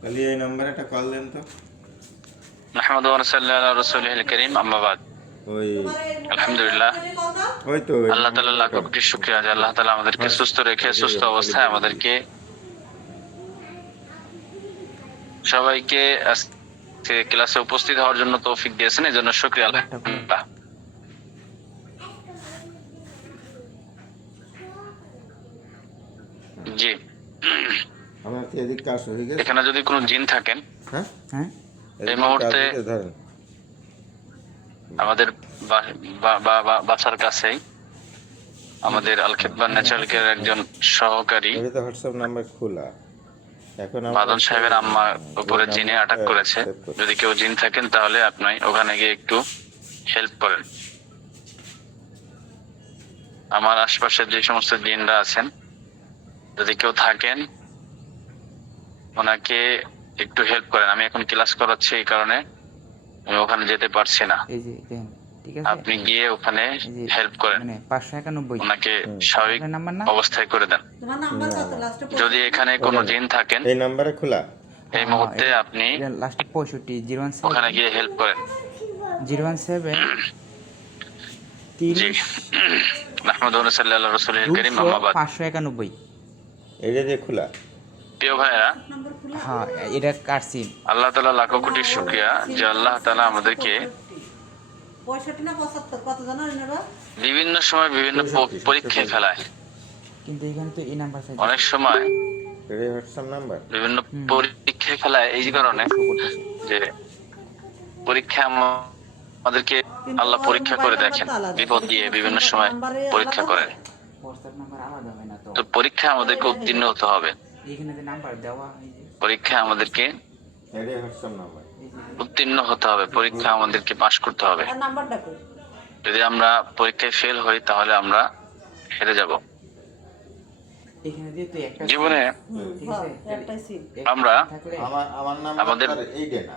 তাহলে এই নাম্বারে একটা কল দেন তো। নাহমাদু ওয়া নুসাল্লি আলা রাসূলিল কারীম, আম্মা বাদ। ওই আলহামদুলিল্লাহ, ওই তো ওই আল্লাহ তাআলা লাখ কোটি শুকরিয়া যে আল্লাহ তাআলা আমাদেরকে সুস্থ রেখে সুস্থ অবস্থায় আমাদেরকে সবাইকে আজকে ক্লাসে উপস্থিত হওয়ার জন্য তৌফিক দিয়েছেন, এজন্য শুকরিয়া আলহামদুলিল্লাহ। জি, আমার কি এদিক কাজ হয়ে গেছে? এখানে যদি কোনো জিন থাকেন, হ্যাঁ হ্যাঁ এই মুহূর্তে ধরেন আমাদের বাসার কাছেই আমাদের আল খিদমাত ন্যাচারাল কেয়ার একজন সহকারী এটা তো হোয়াটসঅ্যাপ নাম্বার খোলা। এখন বাদন সাহেবের আম্মা উপরে জিনে অ্যাটাক করেছে। যদি কেউ জিন থাকেন তাহলে আপনি ওখানে গিয়ে একটু হেল্প করেন। আমার আশপাশে যে সমস্ত জিনরা আছেন, যদি কেউ থাকেন ওনাকে একটু হেল্প করেন। আমি এখন ক্লাস করাচ্ছি, এই কারণে আমি ওখানে যেতে পারছি না। এই যে দেন, ঠিক আছে, আপনি গিয়ে ওখানে হেল্প করেন, মানে 591 ওনাকে স্বাভাবিক নাম্বার না, অবস্থায় করে দেন। তোমার নাম্বার কত লাস্টে? যদি এখানে কোনো জিন থাকেন এই নাম্বারে খোলা। এই মুহূর্তে আপনি লাস্টে 65 017 ওখানে গিয়ে হেল্প করেন। 017 জি, 30 নাহমাদু ওয়া নুসাল্লি আলা রাসূলিল কারীম, আম্মা বাদ। 591। এটা দিয়ে খোলা। প্রিয় ভাইরা, নাম্বার খুলে হ্যাঁ, এটা কাটছি। আল্লাহ তাআলা লাখ কোটি শুকরিয়া যে আল্লাহ তাআলা আমাদেরকে 65 না 75 কত জানো এনারা? বিভিন্ন সময় বিভিন্ন পরীক্ষায় ফেলায়। কিন্তু এখানে তো এই নাম্বার চাই। অনেক সময় এটা হোয়াটসঅ্যাপ নাম্বার। বিভিন্ন পরীক্ষায় ফেলায় এই কারণে যে পরীক্ষা আমাদেরকে আল্লাহ পরীক্ষা করে দেখেন, বিপদ দিয়ে বিভিন্ন সময় পরীক্ষা করেন। হোয়াটসঅ্যাপ নাম্বার আলাদা হয় না তো। তো পরীক্ষা আমাদেরকে উত্তীর্ণ হতে হবে। এখানে যে নাম্বার দেওয়া এই যে পরীক্ষা আমাদেরকে এটা হোয়াটসঅ্যাপ নাম্বার। উত্তীর্ণ হতে হবে, পরীক্ষা আমাদেরকে পাশ করতে হবে। আর নাম্বারটা কই? যদি আমরা পরীক্ষায় ফেল হই তাহলে আমরা হেরে যাব। এখানে দিয়ে তো একটা জীবনে ঠিক হ্যাঁ, আছে, একটাই সিম। আমরা থাকলে আমার নাম্বার আমাদের এইটা না।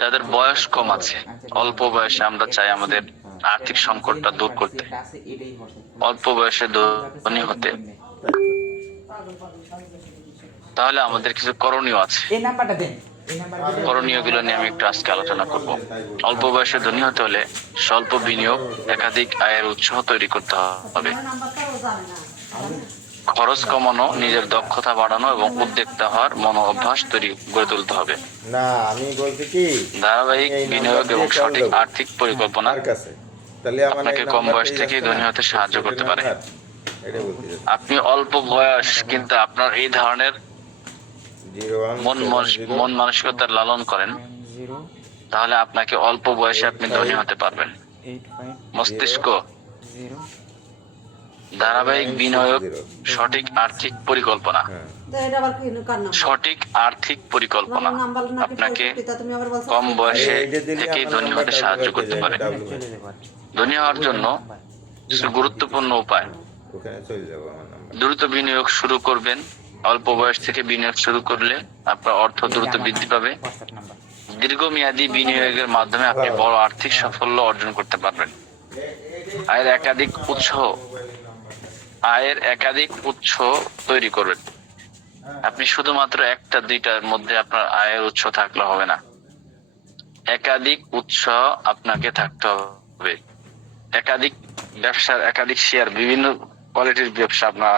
যাদের বয়স কম আছে, অল্প বয়সে আমরা চাই আমাদের আর্থিক সংকটটা দূর করতে, যেটা আছে এটাই হোয়াটসঅ্যাপ। অল্প বয়সে ধনী হতে, তাহলে আমাদের কিছু করণীয় আছে। এই নাম্বারটা দেন, এই নাম্বারটা করণীয় গুলো নিয়ে আমি একটু আজকে আলোচনা করব। অল্প বয়সে ধনী হতে হলে স্বল্প বিনিয়োগ, একাধিক আয়ের উৎস তৈরি করতে হবে, তোমার নাম্বারটাও জানে না। খরচ কমানো, নিজের দক্ষতা বাড়ানো এবং উদ্যোক্তা হওয়ার মনো অভ্যাস গড়ে তুলতে হবে। না, আমি বলছি কি ধারাবাহিক বিনিয়োগ এবং সঠিক আর্থিক পরিকল্পনা আমার কাছে। তাহলে আমার আপনাকে কম বয়স থেকেই ধনী হতে সাহায্য করতে পারে। এটা বলতে চাচ্ছি। আপনি অল্প বয়স কিন্তু আপনার এই ধরনের 01 মন মানসিকতার লালন করেন, 0 তাহলে আপনাকে অল্প বয়সে আপনি ধনী হতে পারবেন। 85 মস্তিষ্ক, 0 ধারাবাহিক বিনিয়োগ, সঠিক আর্থিক পরিকল্পনা। হ্যাঁ। তো এটা আবার কি কার নাম্বার? সঠিক আর্থিক পরিকল্পনা তোমার নাম্বার নাকি আপনাকে 65 তুমি আবার বলছো কম বয়সে এইটা দিলে থেকেই আমার ধনী হতে নাম্বারটা সাহায্য ওখানে করতে পারে। চলে যাবে আর কি। ধনী হওয়ার জন্য কিছু গুরুত্বপূর্ণ উপায়। ওখানে চলে যাবো আমার নাম্বার। দ্রুত বিনিয়োগ শুরু করবেন। অল্প বয়স থেকে বিনিয়োগ শুরু করলে আপনার অর্থ দ্রুত বৃদ্ধি পাবে। হোয়াটসঅ্যাপ নাম্বার দীর্ঘমেয়াদী বিনিয়োগের মাধ্যমে আপনি বড় আর্থিক সাফল্য অর্জন করতে পারবেন। আয়ের একাধিক উৎস তৈরি করবেন। আপনি শুধুমাত্র একটা দুইটার মধ্যে আপনার আয়ের উৎস থাকলে হবে না, একাধিক উৎস আপনাকে থাকতে হবে। একাধিক ব্যবসার একাধিক শেয়ার, বিভিন্ন কোয়ালিটির ব্যবসা আপনার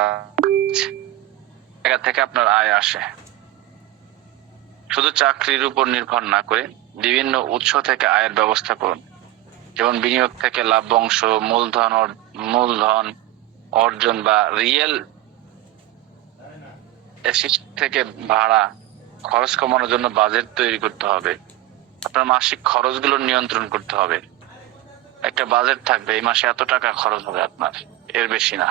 জায়গা থেকে আপনার আয় আসে। শুধু চাকরির উপর নির্ভর না করে বিভিন্ন উৎস থেকে আয়ের ব্যবস্থা করুন। যেমন বিনিয়োগ থেকে লাভ অংশ, মূলধন অর্জন বা রিয়েল এস্টেট থেকে ভাড়া। খরচ কমানোর জন্য বাজেট তৈরি করতে হবে। আপনার মাসিক খরচগুলো নিয়ন্ত্রণ করতে হবে। একটা বাজেট থাকবে, এই মাসে এত টাকা খরচ হবে আপনার, এর বেশি না।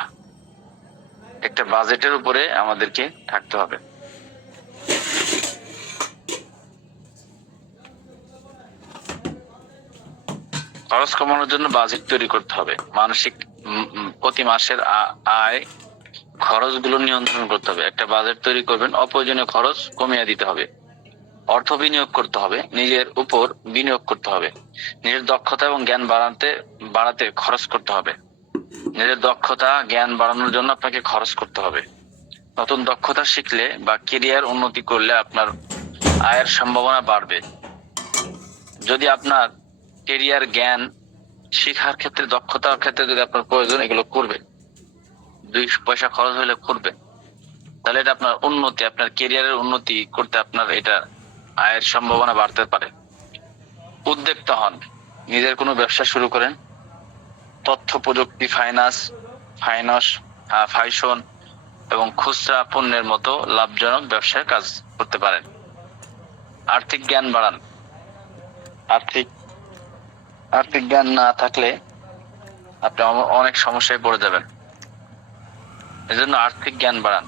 একটা বাজেটের উপরে আমাদেরকে থাকতে হবে। খরচ কমানোর জন্য বাজেট তৈরি করতে হবে। প্রতি মাসের আয় খরচগুলো নিয়ন্ত্রণ করতে হবে। একটা বাজেট তৈরি করবেন, অপ্রয়োজনীয় খরচ কমিয়ে দিতে হবে। অর্থ বিনিয়োগ করতে হবে, নিজের উপর বিনিয়োগ করতে হবে। নিজের দক্ষতা এবং জ্ঞান বাড়াতে খরচ করতে হবে। নিজের দক্ষতা জ্ঞান বাড়ানোর জন্য আপনাকে খরচ করতে হবে। নতুন দক্ষতা শিখলে বা কেরিয়ার উন্নতি করলে আপনার আয়ের সম্ভাবনা বাড়বে। যদি আপনার কেরিয়ার জ্ঞান শিক্ষার ক্ষেত্রে দক্ষতার ক্ষেত্রে যদি আপনার প্রয়োজন, এগুলো করবে, 2 পয়সা খরচ হলে করবে, তাহলে এটা আপনার উন্নতি, আপনার কেরিয়ারের উন্নতি করতে আপনার এটা আয়ের সম্ভাবনা বাড়তে পারে। উদ্যোক্তা হন, নিজের কোনো ব্যবসা শুরু করেন। তথ্য প্রযুক্তি, ফ্যাশন এবং খুচরা পণ্যের মতো লাভজনক ব্যবসায় কাজ করতে পারেন। আর্থিক জ্ঞান বাড়ান। আর্থিক জ্ঞান না থাকলে আপনি অনেক সমস্যায় পড়ে যাবেন। এজন্য আর্থিক জ্ঞান বাড়ান।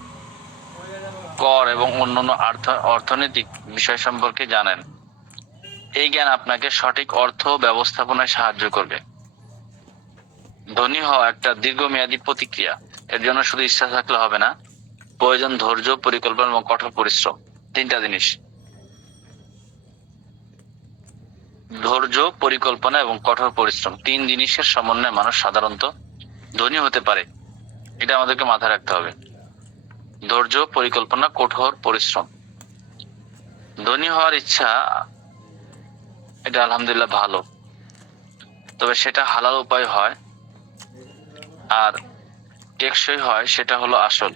কর এবং অন্যান্য অর্থনৈতিক বিষয় সম্পর্কে জানেন। এই জ্ঞান আপনাকে সঠিক অর্থ ব্যবস্থাপনায় সাহায্য করবে। ধনী হওয়া একটা দীর্ঘমেয়াদী প্রতিক্রিয়া। এর জন্য শুধু ইচ্ছা থাকলে হবে না, প্রয়োজন ধৈর্য, পরিকল্পনা এবং কঠোর পরিশ্রম। 3টা জিনিস: ধৈর্য, পরিকল্পনা এবং কঠোর পরিশ্রম। 3 জিনিসের সমন্বয়ে মানুষ সাধারণত ধনী হতে পারে। এটা আমাদেরকে মাথায় রাখতে হবে। ধৈর্য, পরিকল্পনা, কঠোর পরিশ্রম। ধনী হওয়ার ইচ্ছা, এটা আলহামদুলিল্লাহ ভালো, তবে সেটা হালাল উপায় হয় আর টেকসই হয়, সেটা হলো আসল।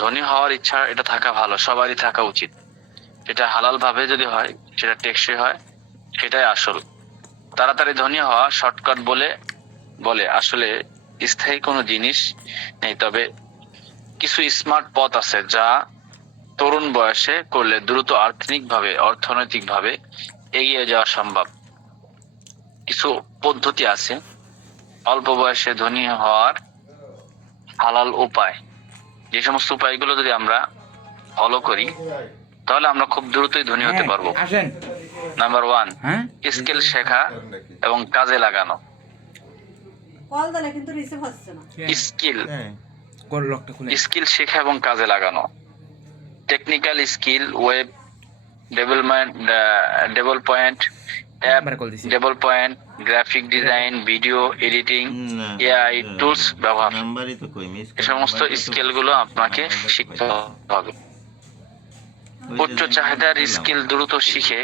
ধনী হওয়ার ইচ্ছা এটা থাকা ভালো, সবারই থাকা উচিত। এটা হালাল ভাবে যদি হয়, সেটা টেকসই হয়, সেটাই আসল। তাড়াতাড়ি ধনী হওয়া শর্টকাট বলে আসলে স্থায়ী কোনো জিনিস নেই, তবে কিছু স্মার্ট পথ আছে যা তরুণ বয়সে করলে দ্রুত অর্থনৈতিকভাবে এগিয়ে যাওয়া সম্ভব। কিছু পদ্ধতি আছে অল্প বয়সে ধনী হওয়ার হালাল উপায়। যে সমস্ত উপায়গুলো যদি আমরা ফলো করি, তাহলে আমরা খুব দ্রুতই ধনী হতে পারবো। আসেন। নাম্বার 1, হ্যাঁ, স্কিল শেখা এবং কাজে লাগানো। কল দিলে কিন্তু রিসিভ হচ্ছে না। স্কিল শেখা এবং কাজে লাগানো। Technical skill, web development, app development, graphic design, video editing, AI tools ব্যবহার। এই সমস্ত স্কিলগুলো আপনাকে শিখতে হবে। উচ্চ চাহিদার স্কিল দ্রুত শিখে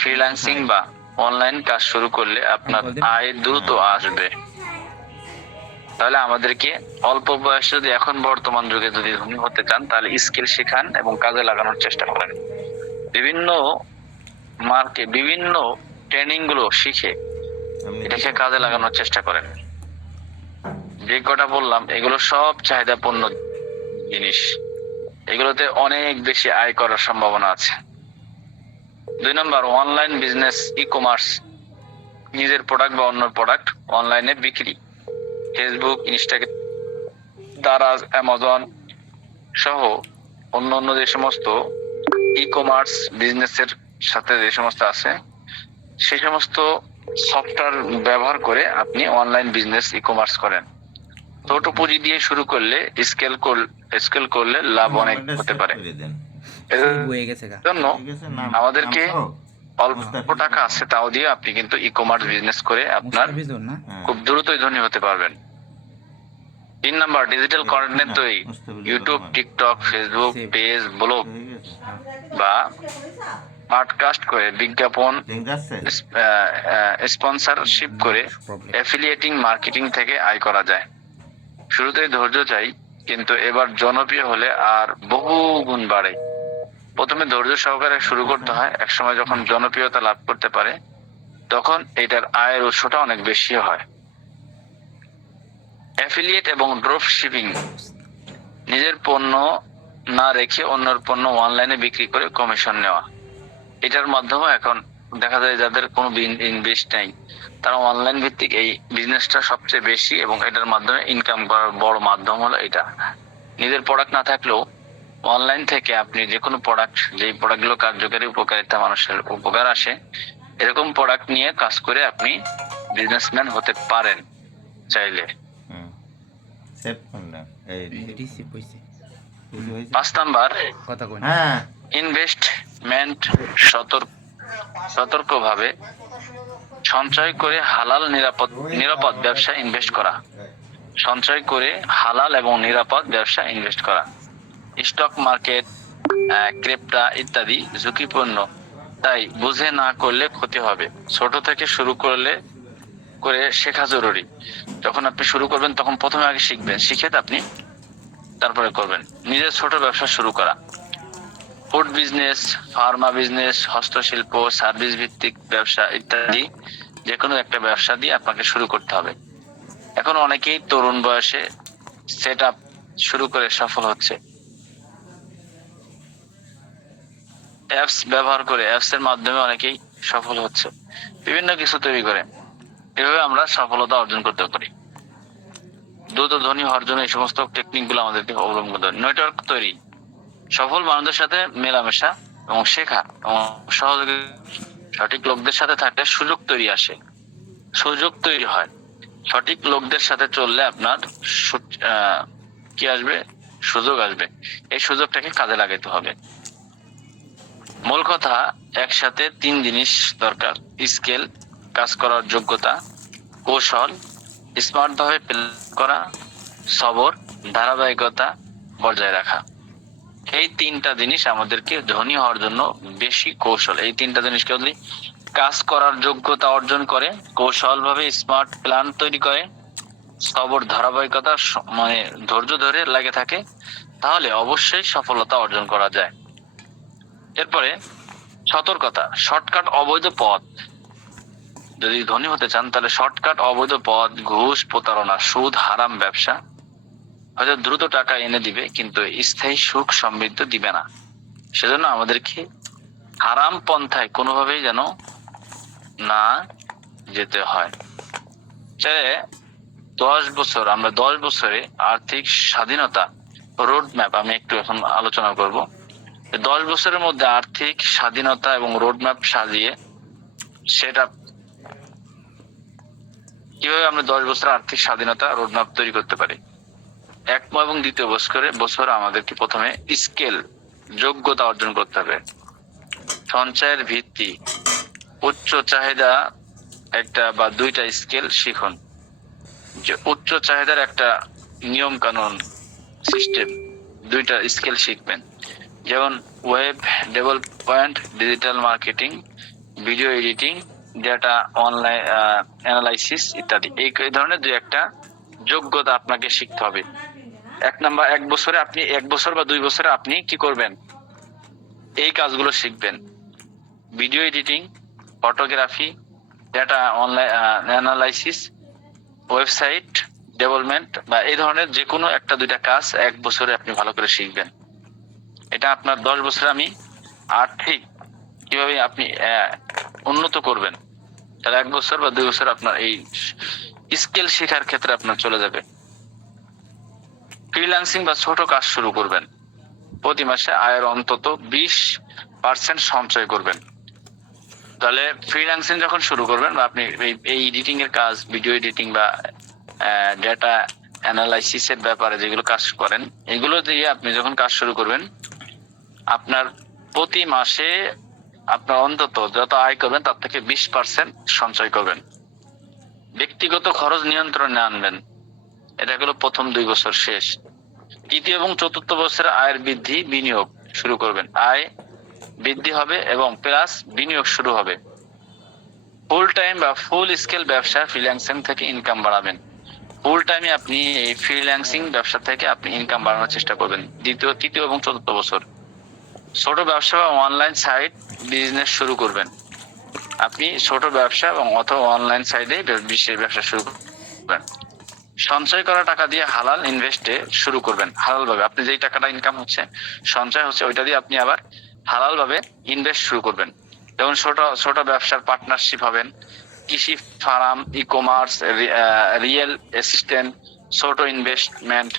ফ্রিল্যান্সিং বা অনলাইন কাজ শুরু করলে আপনার আয় দ্রুত আসবে। তাহলে আমাদেরকে অল্প বয়সে যদি এখন বর্তমান যুগে যদি ধনী হতে চান, তাহলে স্কিল শেখান এবং কাজে লাগানোর চেষ্টা করেন। বিভিন্ন ট্রেনিং গুলো শিখে এটাকে কাজে লাগানোর চেষ্টা করেন। যে কটা বললাম, এগুলো সব চাহিদাপূর্ণ জিনিস। এগুলোতে অনেক বেশি আয় করার সম্ভাবনা আছে। 2 নম্বর, অনলাইন বিজনেস, ই-কমার্স। নিজের প্রোডাক্ট বা অন্য প্রোডাক্ট অনলাইনে বিক্রি। ফেসবুক, ইনস্টাগ্রাম, দারাজ, অ্যামাজন সহ অন্য যে সমস্ত ই-কমার্স বিজনেসের সাথে যে সমস্ত আছে, সেই সমস্ত সফটওয়্যার ব্যবহার করে আপনি অনলাইন বিজনেস, ই-কমার্স করেন। ছোট পুঁজি দিয়ে শুরু করলে স্কেল করলে লাভ অনেক হতে পারে। এর জন্য আমাদেরকে অল্প টাকা আছে, তাও দিয়ে আপনি কিন্তু ই-কমার্স বিজনেস করে আপনার খুব দ্রুতই ধনী হতে পারবেন। 3 নম্বর, ডিজিটাল কন্টেন্ট তৈরি। YouTube, TikTok, Facebook page, blog বা পডকাস্ট করে বিজ্ঞাপন, স্পন্সরশিপ করে অ্যাফিলিয়েটিং মার্কেটিং থেকে আয় করা যায়। শুরুতেই ধৈর্য চাই, কিন্তু এবার জনপ্রিয় হলে আর বহু গুণ বাড়ে। প্রথমে ধৈর্য সহকারে শুরু করতে হয়। একসময় যখন জনপ্রিয়তা লাভ করতে পারে, তখন এটার আয়ের উৎসটা অনেক বেশি হয়। অ্যাফিলিয়েট এবং ড্রপ শিপিং। নিজের পণ্য না রেখে অন্যের পণ্য অনলাইনে বিক্রি করে কমিশন নেওয়া। এটার মাধ্যমে এখন দেখা যায় যাদের কোনো ইনভেস্ট নেই, তারা অনলাইন ভিত্তিক এই বিজনেসটা সবচেয়ে বেশি, এবং এটার মাধ্যমে ইনকাম করার বড় মাধ্যম হলো এটা। নিজের প্রোডাক্ট না থাকলেও অনলাইন থেকে আপনি যে কোনো প্রোডাক্ট, যেই প্রোডাক্টগুলো কার্যকারী, উপকারিতা, মানুষের উপকার আসে, এরকম প্রোডাক্ট নিয়ে কাজ করে আপনি বিজনেসম্যান হতে পারেন চাইলে। 5 নাম্বার, ইনভেস্টমেন্ট। সতর্কভাবে সঞ্চয় করে হালাল নিরাপদ ব্যবসা ইনভেস্ট করা। সঞ্চয় করে হালাল এবং নিরাপদ ব্যবসা ইনভেস্ট করা। স্টক মার্কেট, ক্রেপ্টা ইত্যাদি ঝুঁকিপূর্ণ, তাই বুঝে না করলে ক্ষতি হবে। ছোট থেকে শুরু করে শেখা জরুরি। যখন আপনি শুরু করবেন তখন প্রথমে আগে শিখবেন, শিখে আপনি তারপরে করবেন। নিজের ছোট ব্যবসা শুরু করা, ফুড বিজনেস, ফার্মা বিজনেস, হস্তশিল্প, সার্ভিস ভিত্তিক ব্যবসা ইত্যাদি যে কোনো একটা ব্যবসা দিয়ে আপনাকে শুরু করতে হবে। এখন অনেকেই তরুণ বয়সে সেট আপ শুরু করে সফল হচ্ছে। অ্যাপস ব্যবহার করে, অ্যাপস এর মাধ্যমে অনেকেই সফল হচ্ছে, বিভিন্ন কিছু তৈরি করে। এভাবে আমরা সফলতা অর্জন করতে পারি। দ্রুত ধনী হওয়ার জন্য এই সমস্ত টেকনিক গুলো আমাদেরকে অবলম্বন করতে হবে। নেটওয়ার্ক তৈরি, সফল মানুষদের সাথে মেলামেশা এবং শেখা এবং সহযোগী সঠিক লোকদের সাথে থাকলে সুযোগ তৈরি হয়। সঠিক লোকদের সাথে চললে আপনার কি আসবে? সুযোগ আসবে। এই সুযোগটাকে কাজে লাগাতে হবে। মূল কথা, একসাথে 3 জিনিস দরকার: স্কিল, কাজ করার যোগ্যতা, কৌশল, স্মার্ট ভাবে প্ল্যান করা, সবর, ধারাবাহিকতা বজায় রাখা। এই 3টা জিনিস আমাদেরকে ধনী হওয়ার জন্য বেশি কৌশল। এই 3টা জিনিসকে যদি কাজ করার যোগ্যতা অর্জন করে, কৌশল ভাবে স্মার্ট প্ল্যান তৈরি করে, সবর ধারাবাহিকতা মানে ধৈর্য ধরে লাগে থাকে, তাহলে অবশ্যই সফলতা অর্জন করা যায়। এরপরে সতর্কতা, শর্টকাট অবৈধ পথ। যদি ধনী হতে চান তাহলে শর্টকাট অবৈধ পথ, ঘুষ, প্রতারণা, সুদ, হারাম ব্যবসা হয়তো দ্রুত টাকা এনে দিবে কিন্তু স্থায়ী সুখ সমৃদ্ধি দিবে না। সেজন্য আমাদেরকে হারাম পন্থায় কোনোভাবেই যেন না যেতে হয়। 10 বছর, আমরা 10 বছরে আর্থিক স্বাধীনতা রোড ম্যাপ আমি একটু এখন আলোচনা করব। 10 বছরের মধ্যে আর্থিক স্বাধীনতা এবং রোড ম্যাপ সাজিয়ে সেটা কিভাবে আমরা 10 বছর আর্থিক স্বাধীনতা রোড ম্যাপ তৈরি করতে পারি। 1 এবং 2 বছর আমাদেরকে প্রথমে স্কিল, যোগ্যতা অর্জন করতে হবে। সঞ্চয়ের ভিত্তি, উচ্চ চাহিদা একটা বা 2টা স্কিল শিখুন। যে উচ্চ চাহিদার একটা নিয়ম কানুন সিস্টেম, 2টা স্কিল শিখবেন, যেমন web development, digital marketing, video editing, data online analysis ইত্যাদি। এই ধরনের 2-একটা যোগ্যতা আপনাকে শিখতে হবে। 1 বছরে আপনি 1 বছর বা 2 বছরে আপনি কি করবেন? এই কাজগুলো শিখবেন: video editing, photography, data online analysis, website development বা এই ধরনের যে কোনো 1-2টা কাজ 1 বছরে আপনি ভালো করে শিখবেন। এটা আপনার 10 বছরে আমি আর্থিক কিভাবে আপনি উন্নত করবেন, তাহলে 1 বছর বা 2 বছর আপনার এই স্কিল শেখার ক্ষেত্রে আপনার চলে যাবে। ফ্রিল্যান্সিং বা ছোট কাজ শুরু করবেন। প্রতি মাসে আয়ের অন্তত 20% সঞ্চয় করবেন। তাহলে ফ্রিল্যান্সিং যখন শুরু করবেন বা আপনি এই এডিটিং এর কাজ, ভিডিও এডিটিং বা ডেটা অ্যানালাইসিস এর ব্যাপারে যেগুলো কাজ করেন, এগুলো দিয়ে আপনি যখন কাজ শুরু করবেন, আপনার প্রতি মাসে আপনার অন্তত যত আয় করবেন তার থেকে 20% সঞ্চয় করবেন। ব্যক্তিগত খরচ নিয়ন্ত্রণে আনবেন। এটা হলো প্রথম 2 বছর শেষ। 3য় এবং 4র্থ বছরে আয়ের বৃদ্ধি, বিনিয়োগ শুরু করবেন। আয় বৃদ্ধি হবে এবং প্লাস বিনিয়োগ শুরু হবে। ফুল টাইম বা ফুল স্কেল ব্যবসা ফ্রিল্যান্সিং থেকে ইনকাম বাড়াবেন। ফুল টাইমে আপনি এই ফ্রিল্যান্সিং ব্যবসা থেকে আপনি ইনকাম বাড়ানোর চেষ্টা করবেন 2য়, 3য় এবং 4র্থ বছর। ছোট ব্যবসা বা অনলাইন সাইট বিজনেস শুরু করবেন। আপনি ছোট ব্যবসা এবং অথবা অনলাইন সাইটে ব্যবসা শুরু করবেন। সঞ্চয় করা টাকা দিয়ে হালাল ইনভেস্টে শুরু করবেন। হালাল ভাবে আপনি যেই টাকাটা ইনকাম হচ্ছে, সঞ্চয় হচ্ছে, ওইটা দিয়ে আপনি আবার হালাল ভাবে ইনভেস্ট শুরু করবেন। যেমন ছোট ব্যবসার পার্টনারশিপ হবেন, কৃষি, ফার্ম, ই-কমার্স, রিয়েল অ্যাসিস্ট্যান্ট, ছোট ইনভেস্টমেন্ট,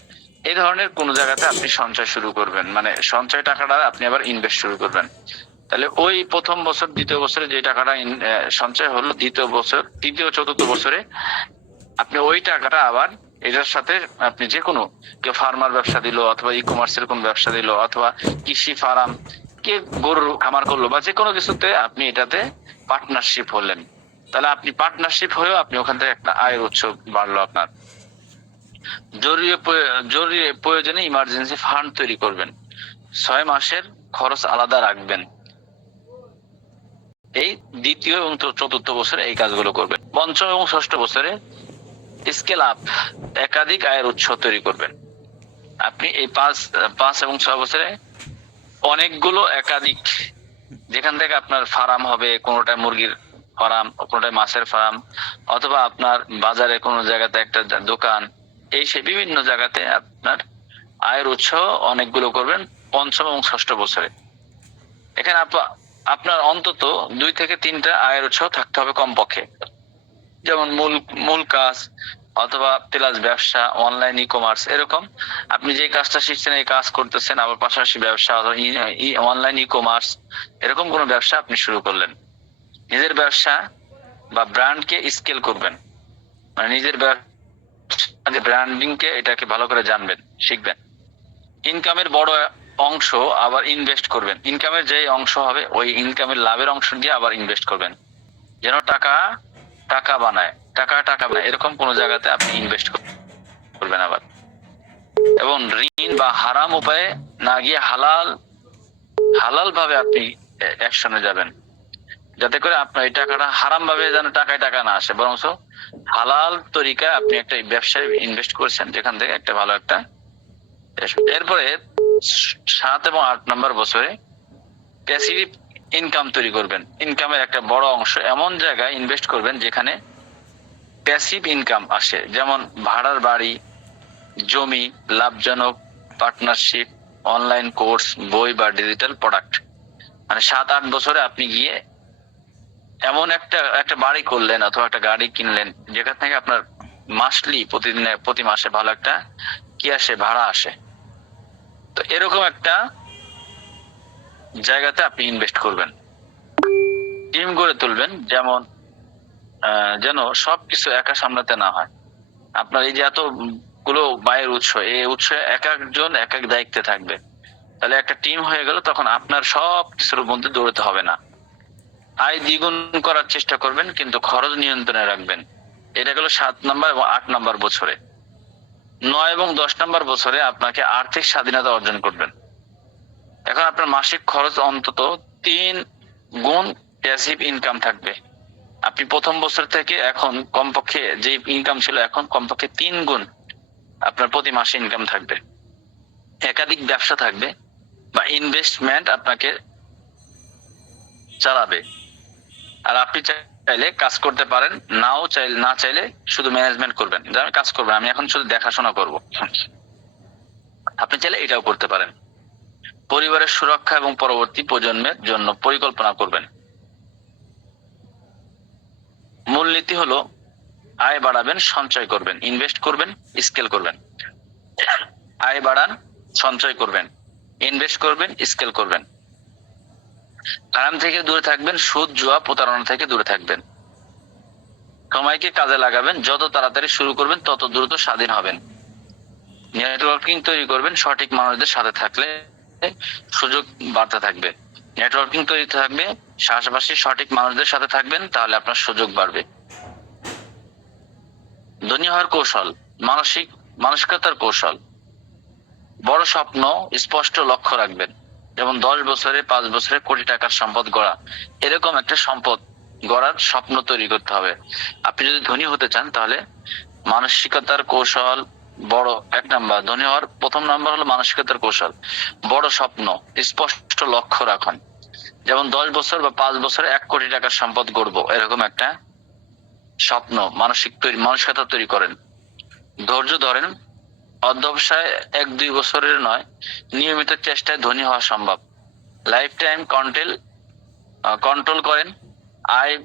এই ধরনের কোন জায়গাতে আপনি সঞ্চয় শুরু করবেন, মানে সঞ্চয় টাকাটা আপনি আবার ইনভেস্ট শুরু করবেন। তাহলে ওই প্রথম বছর, 2য় বছরে যে টাকাটা সঞ্চয় হলো, 2য় বছর, 3য়, 4র্থ বছরে আপনি ওই টাকাটা আবার এটার সাথে আপনি যে কোনো, কেউ ফার্মার ব্যবসা দিল অথবা ই-কমার্সের কোন ব্যবসা দিল অথবা কৃষি ফার্ম, কে গরুর খামার করলো বা যে কোনো কিছুতে আপনি এটাতে পার্টনারশিপ হলেন। তাহলে আপনি পার্টনারশিপ হয়েও আপনি ওখান থেকে একটা আয়ের উৎস বাড়লো আপনার। জরুরি প্রয়োজনে ইমার্জেন্সি ফান্ড তৈরি করবেন। 6 মাসের খরচ আলাদা রাখবেন। এই দ্বিতীয় এবং চতুর্থ বছরে এই কাজগুলো করবেন। পঞ্চম এবং ষষ্ঠ বছরে স্কেল আপ, একাধিক আয়ের উৎস তৈরি করবেন। আপনি এই পাঁচ এবং 6 বছরে অনেকগুলো একাধিক, যেখান থেকে আপনার ফার্ম হবে, কোনোটায় মুরগির ফার্ম, কোনোটায় মাছের ফার্ম, অথবা আপনার বাজারে কোনো জায়গাতে একটা দোকান, এই সে বিভিন্ন জায়গাতে আপনার আয়ের উৎস অনেকগুলো করবেন পঞ্চম এবং ষষ্ঠ বছরে। এখানে আপনার অন্তত 2 থেকে 3টা আয়ের উৎস থাকতে হবে কমপক্ষে। যেমন মূল কাজ অথবা প্লাস ব্যবসা, অনলাইন ই কমার্স, এরকম আপনি যে কাজটা শিখছেন এই কাজ করতেছেন, আবার পাশাপাশি ব্যবসা অথবা অনলাইন ই কমার্স, এরকম কোনো ব্যবসা আপনি শুরু করলেন। নিজের ব্যবসা বা ব্র্যান্ডকে স্কেল করবেন, মানে নিজের ব্যবসা ব্র্যান্ডিং কে এটাকে ভালো করে জানবেন, শিখবেন। ইনকামের বড় অংশ আবার ইনভেস্ট করবেন। ইনকামের যে অংশ হবে ওই ইনকামের লাভের অংশ দিয়ে আবার ইনভেস্ট করবেন, যেন টাকা বানায় এরকম কোন জায়গাতে আপনি ইনভেস্ট করবেন আবার। এবং ঋণ বা হারাম উপায়ে না গিয়ে হালাল ভাবে আপনি অ্যাকশনে যাবেন, যাতে করে আপনার এই টাকাটা হারাম ভাবে যেন টাকা না আসে, বরং হালাল তরিকায় আপনি একটা ব্যবসায় ইনভেস্ট করছেন, যেখান থেকে একটা ভালো একটা। এরপরে 7 এবং 8 নম্বর বছরে প্যাসিভ ইনকাম তৈরি করবেন। ইনকামের একটা বড় অংশ এমন জায়গায় ইনভেস্ট করবেন যেখানে প্যাসিভ ইনকাম আসে, যেমন ভাড়ার বাড়ি, জমি, লাভজনক পার্টনারশিপ, অনলাইন কোর্স, বই বা ডিজিটাল প্রোডাক্ট। মানে 7-8 বছরে আপনি গিয়ে এমন একটা বাড়ি করলেন অথবা একটা গাড়ি কিনলেন, যেখান থেকে আপনার মাসলি প্রতি মাসে ভালো একটা কি আসে, ভাড়া আসে। তো এরকম একটা জায়গাতে আপনি ইনভেস্ট করবেন। টিম গড়ে তুলবেন, যেন সবকিছু একা সামলাতে না হয়। আপনার এই যে এতগুলো ব্যয়ের উৎস, এই উৎসে এক একজন এক এক দায়িত্বে থাকবে, তাহলে একটা টিম হয়ে গেল, তখন আপনার সব কিছুর মধ্যে দৌড়তে হবে না। আয় দ্বিগুণ করার চেষ্টা করবেন, কিন্তু খরচ নিয়ন্ত্রণে রাখবেন। এটা গেল 7 নম্বর এবং 8 নম্বর বছরে। 9 এবং 10 নম্বর বছরে আপনাকে আর্থিক স্বাধীনতা অর্জন করবেন। এখন আপনার মাসিক খরচ অন্তত 3 গুণ প্যাসিভ ইনকাম থাকবে। আপনি প্রথম বছর থেকে এখন কমপক্ষে যে ইনকাম ছিল, এখন কমপক্ষে 3 গুণ আপনার প্রতি মাসে ইনকাম থাকবে। একাধিক ব্যবসা থাকবে বা ইনভেস্টমেন্ট আপনাকে চালাবে। আর আপনি চাইলে কাজ করতে পারেন, না চাইলে শুধু ম্যানেজমেন্ট করবেন, যে আমি কাজ করবো, আমি এখন শুধু দেখাশোনা করব, আপনি চাইলে এটাও করতে পারেন। পরিবারের সুরক্ষা এবং পরবর্তী প্রজন্মের জন্য পরিকল্পনা করবেন। মূলনীতি হলো আয় বাড়াবেন, সঞ্চয় করবেন, ইনভেস্ট করবেন, স্কেল করবেন। আয় বাড়ান, সঞ্চয় করবেন, ইনভেস্ট করবেন, স্কেল করবেন। হারাম থেকে দূরে থাকবেন, সুদ, জুয়া, প্রতারণা থেকে দূরে থাকবেন। সময়কে কাজে লাগাবেন, যত তাড়াতাড়ি শুরু করবেন তত দ্রুত স্বাধীন হবেন। নেটওয়ার্কিং তৈরি করবেন, সঠিক মানুষদের সাথে থাকলে সুযোগ বাড়তে থাকবে। নেটওয়ার্কিং তৈরি থাকবে, পাশাপাশি সঠিক মানুষদের সাথে থাকবেন, তাহলে আপনার সুযোগ বাড়বে। ধনী হওয়ার কৌশল, মানসিকতার কৌশল। বড় স্বপ্ন, স্পষ্ট লক্ষ্য রাখবেন। যেমন 10 বছরে 5 বছরে কোটি টাকার সম্পদ গড়া, এরকম একটা সম্পদ গড়ার স্বপ্ন তৈরি করতে হবে। আপনি যদি ধনী হতে চান, তাহলে মানসিকতার কৌশল বড় 1 নাম্বার। ধনী হওয়ার প্রথম নাম্বার হলো মানসিকতার কৌশল। বড় স্বপ্ন, স্পষ্ট লক্ষ্য রাখুন। যেমন 10 বছর বা 5 বছরে 1 কোটি টাকার সম্পদ গড়বো, এরকম একটা স্বপ্ন মানসিকতা তৈরি করেন। ধৈর্য ধরেন, অধ্যবসায় 1-2 বছরের নয়, নিয়মিত চেষ্টায় ধনী হওয়া সম্ভব। লাইফ টাইম কন্ট্রোল করেন। আয়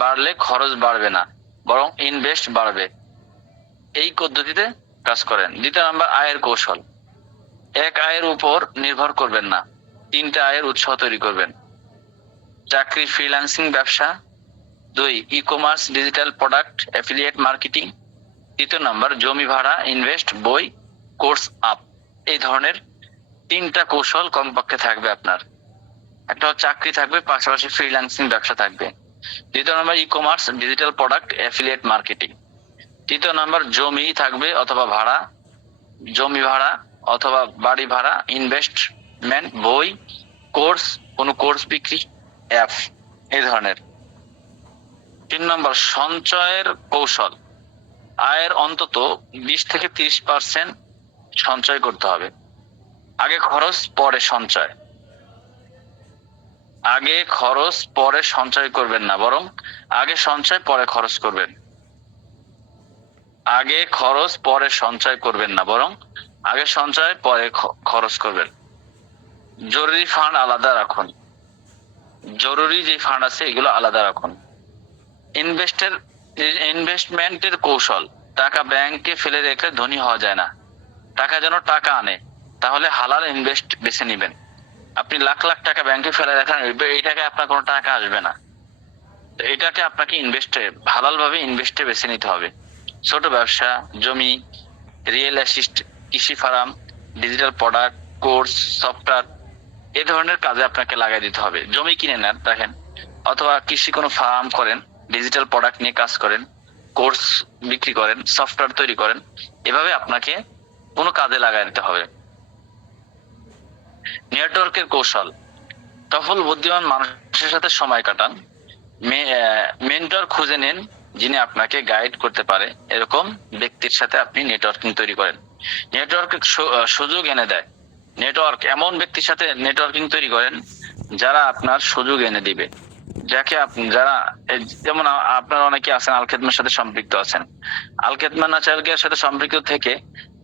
বাড়লে খরচ বাড়বে না, বরং ইনভেস্ট বাড়বে। এই পদ্ধতিতে কাজ করেন। 2 নাম্বার, আয়ের কৌশল। এক আয়ের উপর নির্ভর করবেন না, 3টা আয়ের উৎস তৈরি করবেন। চাকরি, ফ্রিল্যান্সিং, ব্যবসা। 2, e commerce, digital product, affiliate marketing. 3 number, জমি ভাড়া, ইনভেস্ট, বই, কোর্স আপ। এই ধরনের 3টা কৌশল কমপক্ষে থাকবে আপনার। একটা চাকরি থাকবে, পাশাপাশি ফ্রিল্যান্সিং ব্যবসা থাকবে। 2 number, e commerce, digital product, affiliate marketing. 3 number, জমি থাকবে অথবা জমি ভাড়া অথবা বাড়ি ভাড়া, ইনভেস্টমেন্ট, বই, কোনো কোর্স বিক্রি, অ্যাপ, এই ধরনের। 3 নম্বর সঞ্চয়ের কৌশল। আয়ের অন্তত 20 থেকে 30% সঞ্চয় করতে হবে। আগে খরচ পরে সঞ্চয়। আগে খরচ পরে সঞ্চয় করবেন না, বরং আগে সঞ্চয় পরে খরচ করবেন। আগে খরচ পরে সঞ্চয় করবেন না, বরং আগে সঞ্চয় পরে খরচ করবেন। জরুরি ফান্ড আলাদা রাখুন। জরুরি যে ফান্ড আছে এগুলো আলাদা রাখুন। ইনভেস্টমেন্টের কৌশল। টাকা ব্যাংকে ফেলে রেখে ধনী হওয়া যায় না। টাকা যেন টাকা আনে, তাহলে হালাল ইনভেস্ট বেছে নেবেন। আপনি লাখ লাখ টাকা ব্যাংকে ফেলে রাখেন, এই টাকায় আপনার কোনো টাকা আসবে না। এটাকে আপনাকে হালাল ভাবে ইনভেস্টে বেছে নিতে হবে। ছোট ব্যবসা, জমি, রিয়েল এস্টেট, কৃষি farm, digital product, course, software, এই ধরনের কাজে আপনাকে লাগাই দিতে হবে। জমি কিনে নেন, দেখেন, অথবা কৃষি কোনো ফার্ম করেন, ডিজিটাল প্রোডাক্ট নিয়ে কাজ করেন, কোর্স বিক্রি করেন, সফটওয়্যার তৈরি করেন। এভাবে আপনাকে কোনো কাজে লাগাই দিতে হবে। নেটওয়ার্কের কৌশল। সফল বুদ্ধিমান মানুষের সাথে সময় কাটান। মেন্টর খুঁজে নেন যিনি আপনাকে গাইড করতে পারে, এরকম ব্যক্তির সাথে আপনি নেটওয়ার্কিং তৈরি করেন। নেটওয়ার্ক সুযোগ এনে দেয়। এমন ব্যক্তির সাথে নেটওয়ার্কিং তৈরি করেন যারা আপনার সুযোগ এনে দিবে। যারা যেমন আপনারা অনেকে আছেন আল খেদমার সাথে সম্পৃক্ত আছেন। আল খেদমা ন্যাচারাল সাথে সম্পৃক্ত থেকে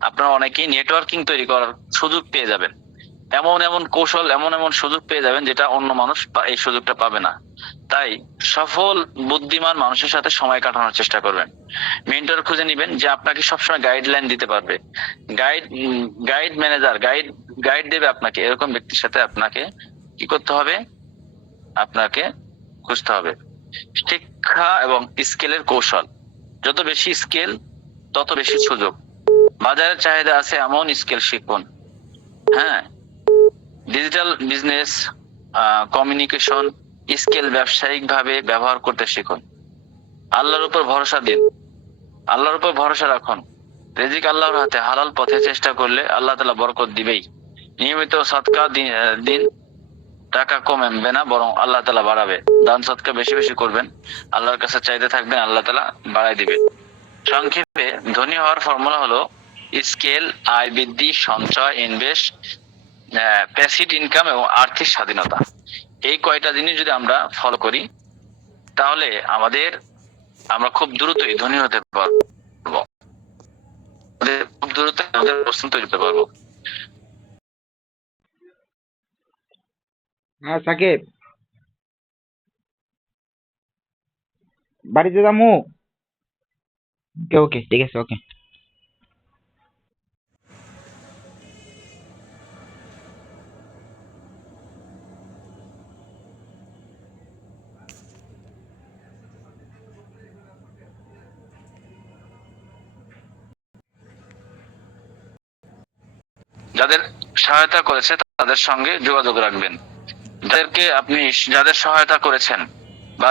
আপনারা অনেকেই নেটওয়ার্কিং তৈরি করার সুযোগ পেয়ে যাবেন। এমন কৌশল, এমন সুযোগ পেয়ে যাবেন যেটা অন্য মানুষ এই সুযোগটা পাবে না। তাই সফল বুদ্ধিমান মানুষের সাথে সময় কাটানোর চেষ্টা করবেন। মেন্টর খুঁজে নিবেন যে আপনাকে সবসময় গাইডলাইন দিতে পারবে। গাইড দেবে আপনাকে, এরকম ব্যক্তির সাথে আপনাকে কি করতে হবে? আপনাকে খুঁজতে হবে। শিক্ষা এবং স্কেলের কৌশল। যত বেশি স্কেল তত বেশি সুযোগ। বাজারের চাহিদা আছে এমন স্কেল শিখুন। হ্যাঁ, ডিজিটাল বিজনেস, কমিউনিকেশন স্কিল ব্যবসায়িক ভাবে ব্যবহার করতে শিখুন। আল্লাহর উপর ভরসা দিন, আল্লাহর উপর ভরসা রাখুন। রিজিক আল্লাহর হাতে, হালাল পথে চেষ্টা করলে আল্লাহ তাআলা বরকত দিবেই। নিয়মিত সদকা দিন, টাকা কমবে না বরং আল্লাহ তাআলা বাড়াবে। দান সদকা বেশি বেশি করবেন, আল্লাহর কাছে চাইতে থাকবেন, আল্লাহ তাআলা বাড়াই দিবে। সংক্ষেপে ধনী হওয়ার ফর্মুলা হলো স্কেল, আয় বৃদ্ধি, সঞ্চয়, ইনভেস্ট, প্যাসিভ ইনকাম এবং আর্থিক স্বাধীনতা। এই কয়টা জিনিস যদি আমরা ফলো করি তাহলে আমরা খুব দ্রুতই ধনী হতে পারবো। খুব দ্রুত আমাদের অবস্থান তৈরি করতে পারবো। হ্যাঁ সাকিব, বাড়িতে যামু। ওকে ওকে, ঠিক আছে, ওকে। যাদের সহায়তা করেছে তাদের সঙ্গে যোগাযোগ রাখবেন। যাদের সহায়তা করেছেন বা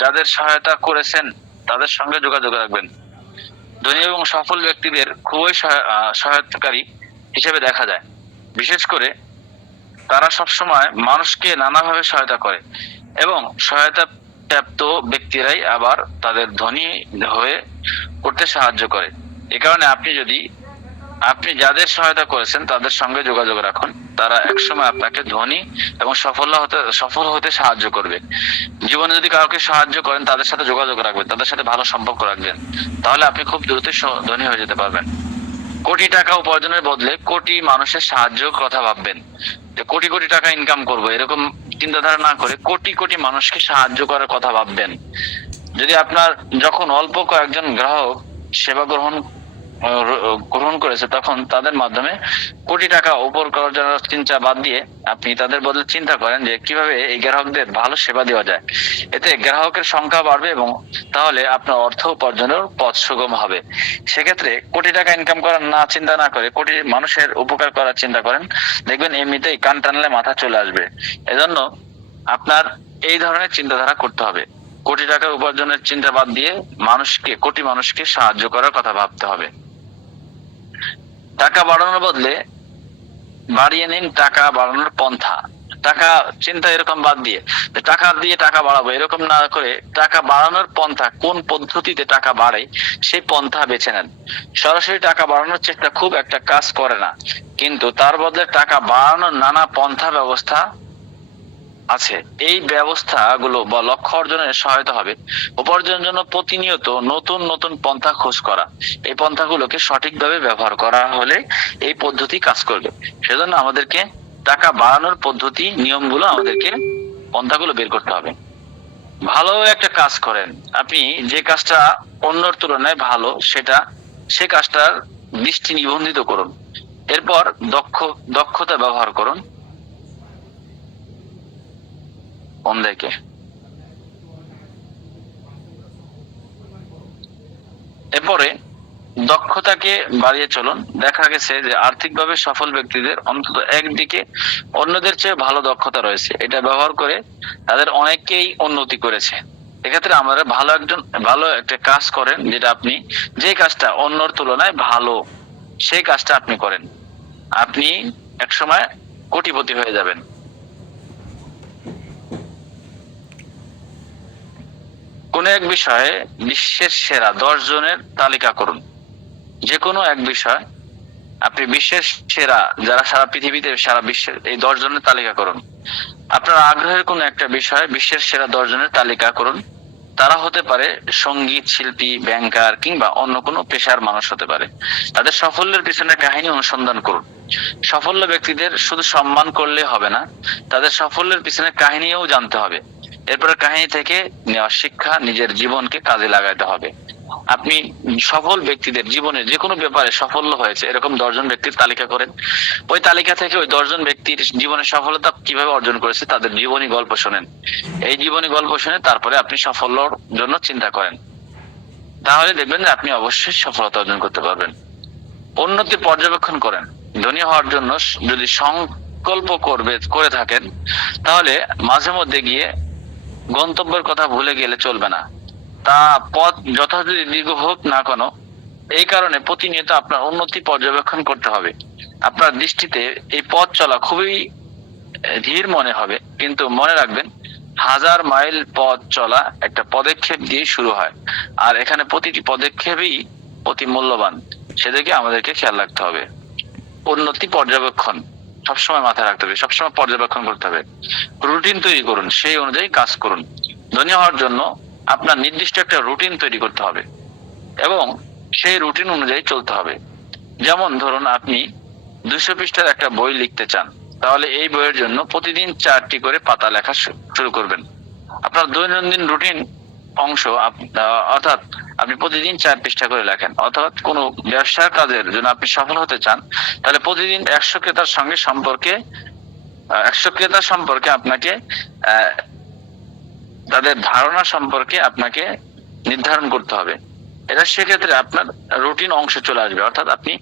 যাদের সহায়তা করেছেন তাদের সঙ্গে যোগাযোগ রাখবেন। ধনী এবং সফল ব্যক্তিদের খুবই সহায়তাকারী হিসেবে দেখা যায়। বিশেষ করে তারা সবসময় মানুষকে নানাভাবে সহায়তা করে এবং সহায়তা প্রাপ্ত ব্যক্তিরাই আবার তাদের ধনী হয়ে করতে সাহায্য করে। এ কারণে আপনি যাদের সহায়তা করেছেন তাদের সঙ্গে যোগাযোগ রাখুন। তারা একসময় আপনাকে ধনী এবং সফল হতে সাহায্য করবে। জীবনে যদি কাউকে সাহায্য করেন তাদের সাথে যোগাযোগ রাখবেন, তাদের সাথে ভালো সম্পর্ক রাখবেন, তাহলে আপনি খুব দ্রুতই ধনী হয়ে যেতে পারবেন। কোটি টাকা উপার্জনের বদলে কোটি মানুষের সাহায্যের কথা ভাববেন। কোটি কোটি টাকা ইনকাম করব এরকম চিন্তাধারা না করে কোটি কোটি মানুষকে সাহায্য করার কথা ভাববেন। যদি আপনার যখন অল্প কয়েকজন গ্রাহক সেবা গ্রহণ করেছে তখন তাদের মাধ্যমে কোটি টাকা উপর করার জন্য চিন্তা বাদ দিয়ে আপনি তাদের বদলে চিন্তা করেন যে কিভাবে এই গ্রাহকদের ভালো সেবা দেওয়া যায়। এতে গ্রাহকের সংখ্যা বাড়বে এবং তাহলে আপনার অর্থ উপার্জনের পথ সুগম হবে। সেক্ষেত্রে কোটি টাকা ইনকাম করার চিন্তা না করে কোটি মানুষের উপকার করার চিন্তা করেন, দেখবেন এমনিতেই কান টানলে মাথা চলে আসবে। এজন্য আপনার এই ধরনের চিন্তাধারা করতে হবে। কোটি টাকা উপার্জনের চিন্তা বাদ দিয়ে কোটি মানুষকে সাহায্য করার কথা ভাবতে হবে। টাকা বাড়ানোর বদলে বাড়িয়ে নিন টাকা বাড়ানোর পন্থা। টাকা চিন্তা এরকম বাদ দিয়ে যে টাকা দিয়ে টাকা বাড়াবো এরকম না করে টাকা বাড়ানোর পন্থা, কোন পদ্ধতিতে টাকা বাড়ে সেই পন্থা বেছে নেন। সরাসরি টাকা বাড়ানোর চেষ্টা খুব একটা কাজ করে না, কিন্তু তার বদলে টাকা বাড়ানোর নানা পন্থা ব্যবস্থা আছে। এই ব্যবস্থাগুলো বা লক্ষ্য অর্জনের সহায়তা হবে। উপার্জনের জন্য প্রতিনিয়ত নতুন নতুন পন্থা খোঁজ করা, এই পন্থাগুলোকে সঠিকভাবে ব্যবহার করা হলে এই পদ্ধতি কাজ করবে। সেজন্য আমাদেরকে টাকা বাড়ানোর পদ্ধতি, নিয়মগুলো, আমাদেরকে পন্থাগুলো বের করতে হবে। ভালো একটা কাজ করেন আপনি, যে কাজটা অন্যর তুলনায় ভালো সে কাজটার দৃষ্টি নিবন্ধিত করুন। এরপর দক্ষতা ব্যবহার করুন অন্যকে। এরপরে দক্ষতাকে বাড়িয়ে চলুন। দেখা গেছে যে আর্থিকভাবে সফল ব্যক্তিদের অন্তত একদিকে অন্যদের চেয়ে ভালো দক্ষতা রয়েছে, এটা ব্যবহার করে তাদের অনেকেই উন্নতি করেছে। এক্ষেত্রে আমাদের ভালো একটা কাজ করেন, যেটা আপনি, যে কাজটা অন্যর তুলনায় ভালো সেই কাজটা আপনি করেন, আপনি একসময় কোটিপতি হয়ে যাবেন। কোন এক বিষয়ে বিশ্বের সেরা 10 জনের তালিকা করুন। যে কোনো এক বিষয় আপনি বিশ্বের সেরা, যারা সারা পৃথিবীতে সারা বিশ্বের, এই 10 জনের তালিকা করুন। আপনার আগ্রহের কোন একটা বিষয় বিশ্বের সেরা 10 জনের তালিকা করুন। তারা হতে পারে সঙ্গীত শিল্পী, ব্যাংকার কিংবা অন্য কোনো পেশার মানুষ হতে পারে। তাদের সাফল্যের পিছনে কাহিনী অনুসন্ধান করুন। সাফল্য ব্যক্তিদের শুধু সম্মান করলে হবে না, তাদের সাফল্যের পিছনে কাহিনীও জানতে হবে। এরপরে কাহিনী থেকে নেওয়া শিক্ষা নিজের জীবনকে কাজে লাগাতে হবে। আপনি সফল ব্যক্তিদের জীবনে যে কোনো ব্যাপারে সাফল্য হয়েছে এরকম 10 জন ব্যক্তির তালিকা করেন। ওই তালিকা থেকে ওই 10 জন ব্যক্তির জীবনে সফলতা কিভাবে অর্জন করেছে তাদের জীবনী গল্প শোনেন। এই জীবনী গল্প শুনে তারপরে আপনি সাফল্যর জন্য চিন্তা করেন। তাহলে দেখবেন যে আপনি অবশ্যই সফলতা অর্জন করতে পারবেন। উন্নতি পর্যবেক্ষণ করেন। ধনী হওয়ার জন্য যদি সংকল্প করে থাকেন, তাহলে মাঝে মধ্যে গিয়ে গন্তব্যের কথা ভুলে গেলে চলবে না। তা পথ যথাযথ দীর্ঘ হোক না কেন, এই কারণে প্রতিনিয়ত আপনার উন্নতি পর্যবেক্ষণ করতে হবে। আপনার দৃষ্টিতে এই পথ চলা খুবই ধীর মনে হবে, কিন্তু মনে রাখবেন 1000 মাইল পথ চলা একটা পদক্ষেপ দিয়ে শুরু হয়, আর এখানে প্রতিটি পদক্ষেপই অতি মূল্যবান। সেদিকে আমাদেরকে খেয়াল রাখতে হবে। উন্নতি পর্যবেক্ষণ সবসময় মাথায় রাখতে হবে, সবসময় পর্যবেক্ষণ করতে হবে। রুটিন তৈরি করুন, সেই অনুযায়ী কাজ করুন। ধনী হওয়ার জন্য আপনার নির্দিষ্ট একটা রুটিন তৈরি করতে হবে এবং সেই রুটিন অনুযায়ী চলতে হবে। যেমন ধরুন আপনি 200 পৃষ্ঠার একটা বই লিখতে চান, তাহলে এই বইয়ের জন্য প্রতিদিন 4টি করে পাতা লেখা শুরু করবেন। আপনার দৈনন্দিন রুটিন অংশ, অর্থাৎ আপনি প্রতিদিন 4 পৃষ্ঠা করে লেখেন। অর্থাৎ কোনো ব্যবসার কাজের জন্য আপনি সফল হতে চান, তাহলে প্রতিদিন 100 ক্রেতার সম্পর্কে আপনাকে তাদের ধারণা সম্পর্কে আপনাকে নির্ধারণ করতে হবে। এটা সেক্ষেত্রে আপনার রুটিন অংশ চলে আসবে। অর্থাৎ আপনি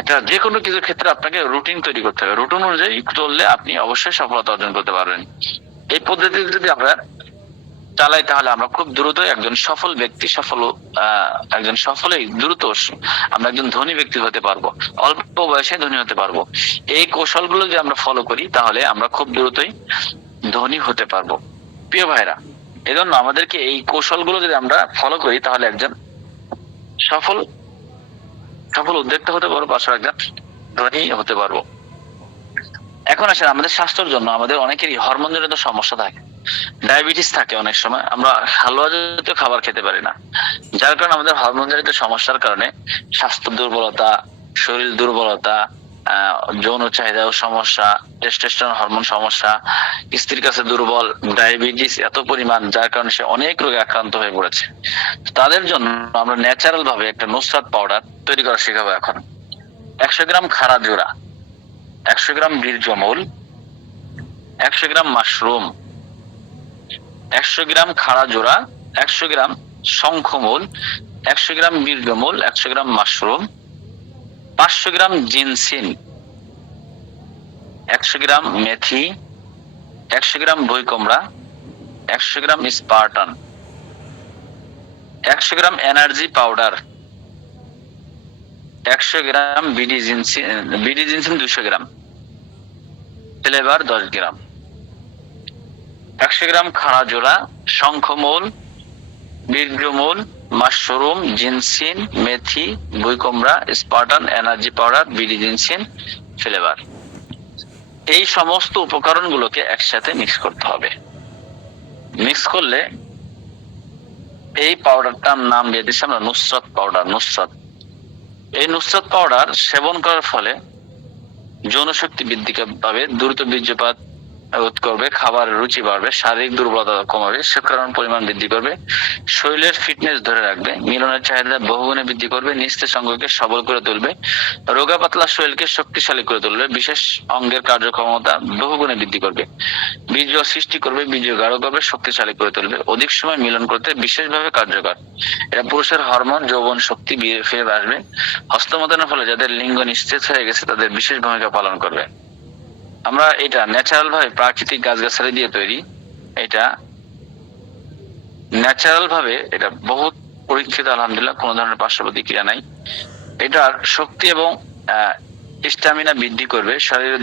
একটা যে কোনো কিছুর ক্ষেত্রে আপনাকে রুটিন তৈরি করতে হবে। রুটিন অনুযায়ী চললে আপনি অবশ্যই সফলতা অর্জন করতে পারবেন। এই পদ্ধতি যদি আমরা চালাই, তাহলে আমরা খুব দ্রুত একজন সফল ব্যক্তি, দ্রুত আমরা একজন ধনী ব্যক্তি হতে পারবো, অল্প বয়সে ধনী হতে পারবো। এই কৌশলগুলো যদি আমরা ফলো করি, তাহলে আমরা খুব দ্রুতই ধনী হতে পারবো। প্রিয় ভাইরা, এজন্য আমাদেরকে এই কৌশলগুলো যদি আমরা ফলো করি, তাহলে একজন সফল উদ্যোক্তা হতে পারবো, পাশাপাশি একজন ধনী হতে পারবো। এখন আসেন, আমাদের স্বাস্থ্যের জন্য আমাদের অনেকেরই হরমোন জনিত সমস্যা থাকে, ডায়াবেটিস থাকে। অনেক সময় আমরা হালুয়া জাতীয় খাবার খেতে পারি না, যার কারণে আমাদের হরমোন জনিত সমস্যার কারণে স্বাস্থ্য দুর্বলতা, শরীর দুর্বলতা, যৌন চাহিদাও সমস্যা, টেস্টোস্টেরন হরমোন সমস্যা, স্ত্রীর কাছে দুর্বল, ডায়াবেটিস এত পরিমাণ, যার কারণে সে অনেক রোগে আক্রান্ত হয়ে পড়েছে। তাদের জন্য আমরা ন্যাচারাল ভাবে একটা নুসরাত পাউডার তৈরি করা শেখাবো। এখন 100 গ্রাম খাড়া জোড়া, 100 গ্রাম বীর্যমূল, 100 গ্রাম মাশরুম, 100 গ্রাম খাড়া জোড়া, 100 গ্রাম শঙ্খমূল, 100 গ্রাম বীর্যমূল, 100 gram mushroom, 500 gram ginseng, 100 gram মেথি, 100 গ্রাম ভুঁইকুমড়া, 100 gram Spartan, 100 gram energy powder, 100 gram BD ginseng 200 gram, flavour 10 gram, 100 gram খাড়া জোড়া, শঙ্খমূল, বীর্যমূল, মাশরুম, জিনসিন, মেথি, ভুইকুমড়া, Spartan, energy powder, BD ginseng, flavour. এই সমস্ত উপকরণগুলোকে একসাথে মিক্স করতে হবে। মিক্স করলে এই পাউডারটার নাম দিয়ে দিচ্ছি আমরা নুসরাত পাউডার। নুসরাত, এই নুসরাত পাউডার সেবন করার ফলে যৌন শক্তি বৃদ্ধি পাবে, দ্রুত বীর্যপাত রোধ করবে, খাবারের রুচি বাড়বে, শারীরিক দুর্বলতা কমাবে, শুক্রাণুর পরিমাণ বৃদ্ধি করবে, শরীরের ফিটনেস ধরে রাখবে, মিলনের চাহিদা বহুগুণে বৃদ্ধি করবে, নিস্তেজ অঙ্গকে সবল করে তুলবে, রোগা পাতলা শরীরকে শক্তিশালী করে তুলবে, বিশেষ অঙ্গের কার্যক্ষমতা বহুগুণে বৃদ্ধি করবে, বীর্য সৃষ্টি করবে, বীর্য গাঢ় করবে, শক্তিশালী করে তুলবে, অধিক সময় মিলন করতে বিশেষভাবে কার্যকর। এটা পুরুষের হরমোন যৌবন শক্তি ফিরে আসবে। হস্তমৈথুনের ফলে যাদের লিঙ্গ নিস্তেজ হয়ে গেছে তাদের বিশেষ ভূমিকা পালন করবে। আমরা এটা ন্যাচারাল ভাবে প্রাকৃতিক গাছগাছালি দিয়ে তৈরি, এটা ন্যাচারাল ভাবে, এটা বহুত পরীক্ষিত, আলহামদুলিল্লাহ কোনো ধরনের পার্শ্ব প্রতিক্রিয়া নাই। এটার শক্তি এবং স্ট্যামিনা বৃদ্ধি করবে, শরীরের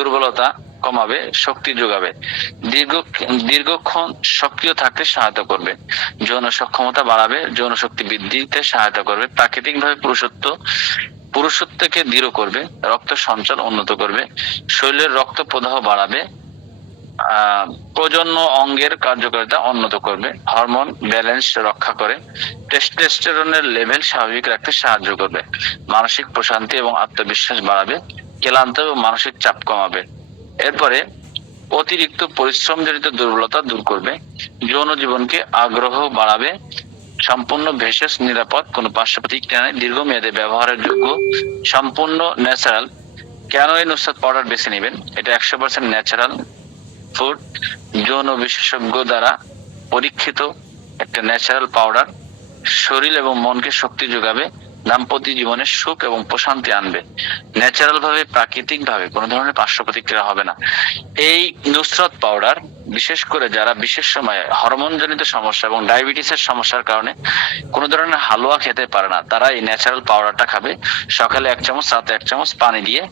দুর্বলতা কমাবে, শক্তি যোগাবে, দীর্ঘক্ষণ সক্রিয় থাকতে সহায়তা করবে, যৌন সক্ষমতা বাড়াবে, যৌন শক্তি বৃদ্ধিতে সহায়তা করবে, প্রাকৃতিক ভাবে পুরুষত্বকে দৃঢ় করবে, রক্ত সঞ্চালন উন্নত করবে, শরীরের রক্ত প্রবাহ বাড়াবে, প্রজনন অঙ্গের কার্যকারিতা উন্নত করবে, হরমোন ব্যালেন্স রক্ষা করে, টেস্টোস্টেরনের লেভেল স্বাভাবিক রাখতে সাহায্য করবে, মানসিক প্রশান্তি এবং আত্মবিশ্বাস বাড়াবে, ক্লান্ত এবং মানসিক চাপ কমাবে। এরপরে অতিরিক্ত পরিশ্রমজনিত দুর্বলতা দূর করবে, যৌন জীবনকে আগ্রহ বাড়াবে, সম্পূর্ণ ভেষজ, নিরাপদ, কোনো পার্শ্ব প্রতিক্রিয়া নেই, দীর্ঘমেয়াদে ব্যবহারের যোগ্য, সম্পূর্ণ ন্যাচারাল। কেন এই নুসরাত পাউডার বেছে নেবেন? এটা 100% ন্যাচারাল ফুড, যৌন বিশেষজ্ঞ দ্বারা পরীক্ষিত একটা ন্যাচারাল পাউডার, শরীর এবং মনকে শক্তি যোগাবে, দাম্পত্য জীবনে সুখ এবং প্রশান্তি আনবে, ন্যাচারাল ভাবে প্রাকৃতিক ভাবে কোনো ধরনের পার্শ্ব প্রতিক্রিয়া হবে না। এই নুসরাত পাউডার বিশেষ করে যারা বিশেষ সময়ে হরমোন জনিত সমস্যা এবং ডায়াবেটিসের সমস্যার কারণে কোনো ধরনের হালুয়া খেতে পারে না, তারা এই ন্যাচারাল পাউডারটা খাবে। সকালে 1 চামচ, রাতে 1 চামচ পানি দিয়ে,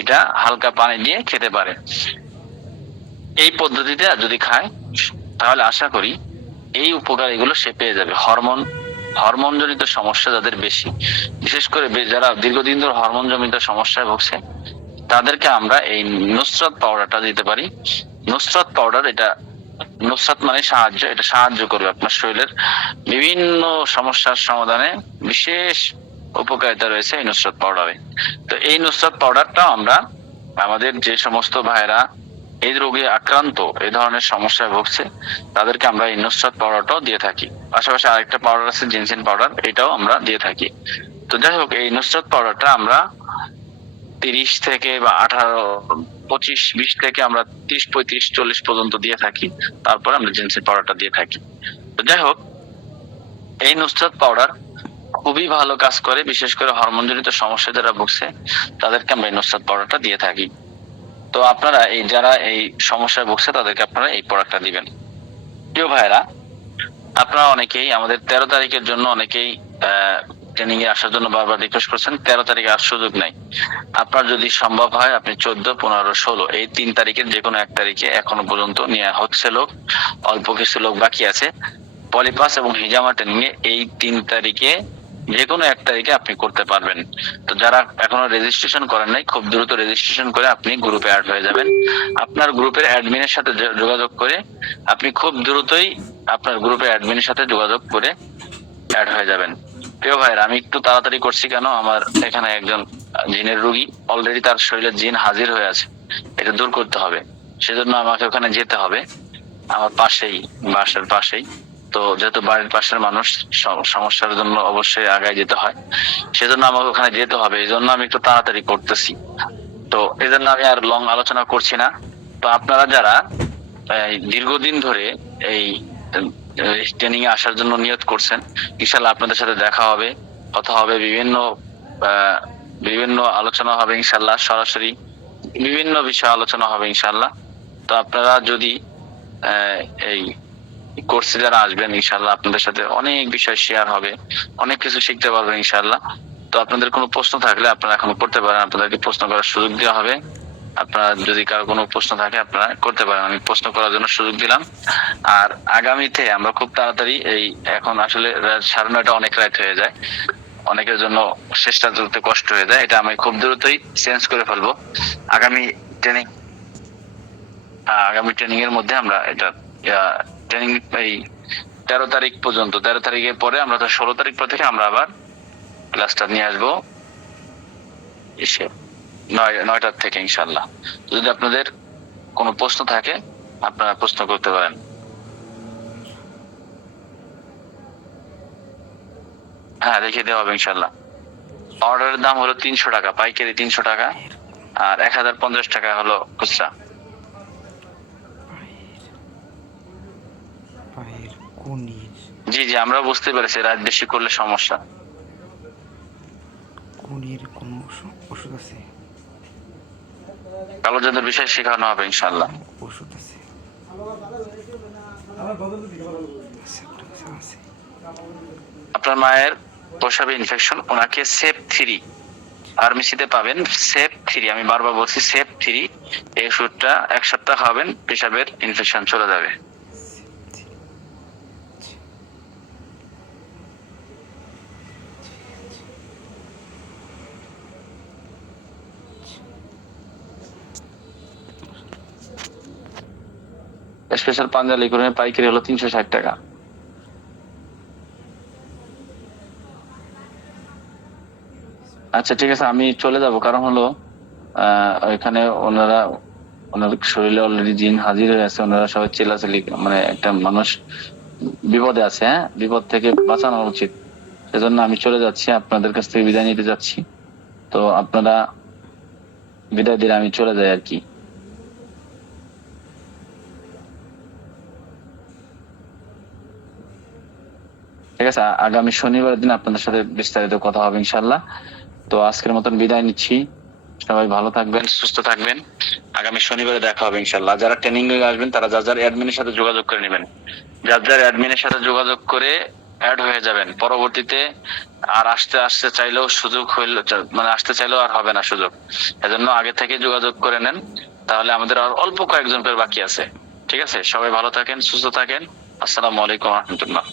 এটা হালকা পানি দিয়ে খেতে পারে। এই পদ্ধতিতে যদি খায় তাহলে আশা করি এই উপকার এগুলো সে পেয়ে যাবে। হরমোন জনিত সমস্যা যাদের বেশি, বিশেষ করে যারা দীর্ঘদিন ধরে হরমোন জনিত সমস্যায় ভুগছে, তাদেরকে আমরা এই নুসরাত পাউডারটা দিতে পারি। নুসরাত পাউডার, এটা নুসরাত মানে সাহায্য, এটা সাহায্য করবে আপনার শরীরের বিভিন্ন সমস্যার সমাধানে, বিশেষ উপকারিতা রয়েছে এই নুসরাত পাউডারে। তো এই নুসরাত পাউডারটা আমরা আমাদের যে সমস্ত ভাইরা এই রোগে আক্রান্ত, এই ধরনের সমস্যায় ভুগছে, তাদেরকে আমরা এই নুসরাত পাউডারটাও দিয়ে থাকি। পাশাপাশি আরেকটা পাউডার আছে জিনসিন পাউডার, এটাও আমরা দিয়ে থাকি। তো যাই হোক, এই নুসরাত পাউডারটা আমরা 30 থেকে বা 18, 25, 20 থেকে আমরা 30, 35, 40 পর্যন্ত দিয়ে থাকি। তারপরে আমরা জিনসিন পাউডারটা দিয়ে থাকি। তো যাই হোক, এই নুসরাত পাউডার খুবই ভালো কাজ করে, বিশেষ করে হরমোন জনিত সমস্যা যারা ভুগছে তাদেরকে আমরা এই নুসরাত পাউডারটা দিয়ে থাকি। তো আপনারা যারা এই সমস্যায় ভুগছে তাদেরকে আপনারা এই প্রোডাক্টটা দিবেন। প্রিয় ভাইরা, আপনারা অনেকেই আমাদের 13 তারিখের জন্য অনেকেই ট্রেনিং এ আসার জন্য বারবার রিকোয়েস্ট করছেন। 13 তারিখে আর সুযোগ নাই। আপনার যদি সম্ভব হয় আপনি 14, 15, 16 এই 3 তারিখের যে কোনো 1 তারিখে এখনো পর্যন্ত নেওয়া হচ্ছে লোক, অল্প কিছু লোক বাকি আছে। পলিপাস এবং হিজামা ট্রেনিং এ এই 3 তারিখে যে কোনো 1 তারিখে আপনি করতে পারবেন। তো যারা এখনো রেজিস্ট্রেশন করেন নাই, খুব দ্রুত রেজিস্ট্রেশন করে আপনি গ্রুপে অ্যাড হয়ে যাবেন। আপনার গ্রুপের অ্যাডমিনের সাথে যোগাযোগ করে আপনি খুব দ্রুতই আপনার গ্রুপের অ্যাডমিনের সাথে যোগাযোগ করে অ্যাড হয়ে যাবেন। প্রিয় ভাইরা, আমি একটু তাড়াতাড়ি করছি কেন, আমার এখানে একজন জিনের রোগী অলরেডি তার শরীরে জিন হাজির হয়ে আছে, এটা দূর করতে হবে। সেজন্য আমাকে ওখানে যেতে হবে, আমার পাশেই, বাসার পাশেই। তো যেহেতু বাড়ির পাশের মানুষ, সমস্যার জন্য অবশ্যই আগায় যেতে হয়, সেজন্য আমাকে ওখানে যেতে হবে। এই জন্য আমি একটু তাড়াতাড়ি করতেছি। তো এই জন্য আমি আর লং আলোচনা করছি না। তো আপনারা যারা দীর্ঘদিন ধরে এই ট্রেনিং এ আসার জন্য নিয়ত করছেন, ইনশাআল্লাহ আপনাদের সাথে দেখা হবে, কথা হবে, বিভিন্ন আলোচনা হবে ইনশাআল্লাহ, সরাসরি বিভিন্ন বিষয়ে আলোচনা হবে ইনশাআল্লাহ। তো আপনারা যদি এই কোর্সে যারা আসবেন, ইনশাআল্লাহ আপনাদের সাথে অনেক বিষয় শেয়ার হবে, অনেক কিছু শিখতে পারবেন ইনশাআল্লাহ। তো আপনাদের কোনো প্রশ্ন থাকলে আপনারা এখন করতে পারেন, আপনাদেরকে প্রশ্ন করার সুযোগ দেওয়া হবে। আপনারা যদি কারো কোনো প্রশ্ন থাকে আপনারা করতে পারেন, আমি প্রশ্ন করার জন্য সুযোগ দিলাম। আর আগামীতে আমরা খুব তাড়াতাড়ি এই এখন আসলে রাত 9:30 অনেক রাত হয়ে যায়, অনেকের জন্য চেষ্টা করতে কষ্ট হয়ে যায়, এটা আমি খুব দ্রুতই চেঞ্জ করে ফেলবো। আগামী ট্রেনিং এর মধ্যে আমরা এটা ট্রেনিং এই 13 তারিখ পর্যন্ত, 13 তারিখের পরে আমরা তো 16 তারিখ পর থেকে আমরা আবার ক্লাসটা নিয়ে আসবো এসে 9টার থেকে ইনশাল্লাহ। যদি আপনাদের কোনো প্রশ্ন থাকে আপনারা প্রশ্ন করতে পারেন। হ্যাঁ, রেখে দেওয়া হবে ইনশাল্লাহ। অর্ডারের দাম হলো 300 টাকা, পাইকারি 300 টাকা, আর 1050 টাকা হলো খুচরা। পায়ের কনির জি জি, আমরা বুঝতে পেরেছি রাত বেশি করলে সমস্যা। কনির কোনো ওষুধ আছে? কালো জাদুর বিষয় শেখানো হবে ইনশাল্লাহ। ওষুধ আছে? আছে। আপনার মায়ের প্রসাবে ইনফেকশন, ওনাকে সেপ 3 ফার্মেসিতে পাবেন। সেপ 3, আমি বারবার বলছি সেপ 3, এই ওষুধটা 1 সপ্তাহ খাবেন, পেশাবের ইনফেকশন চলে যাবে। স্পেশাল পাঞ্জালি করে পাইকারি হলো 360 টাকা। আচ্ছা ঠিক আছে, আমি চলে যাব, কারণ হলো ওইখানে ওনার শরীরে অলরেডি জিন হাজির হয়ে আছে, ওনারা সবাই চিল্লাচিল্লি, মানে একটা মানুষ বিপদে আছে, হ্যাঁ, বিপদ থেকে বাঁচানো উচিত, সেজন্য আমি চলে যাচ্ছি, আপনাদের কাছ থেকে বিদায় নিতে যাচ্ছি। তো আপনারা বিদায় দিলে আমি চলে যাই আর কি। ঠিক আছে, আগামী শনিবার দিন আপনাদের সাথে বিস্তারিত কথা হবে ইনশাল্লাহ। তো আজকের মতন বিদায় নিচ্ছি, সবাই ভালো থাকবেন, সুস্থ থাকবেন। আগামী শনিবারে দেখা হবে ইনশাল্লাহ। যারা ট্রেনিং এ আসবেন তারা যার অ্যাডমিনের সাথে যোগাযোগ করে নেবেন, যার অ্যাডমিনের সাথে যোগাযোগ করে অ্যাড হয়ে যাবেন। পরবর্তীতে আর আসতে চাইলেও সুযোগ হইল, মানে আসতে চাইলেও আর হবে না সুযোগ, এজন্য আগে থেকে যোগাযোগ করে নেন, তাহলে আমাদের আর অল্প কয়েকজন পের বাকি আছে। ঠিক আছে, সবাই ভালো থাকেন, সুস্থ থাকেন। আসসালামু আলাইকুম রহমতুল্লাহ।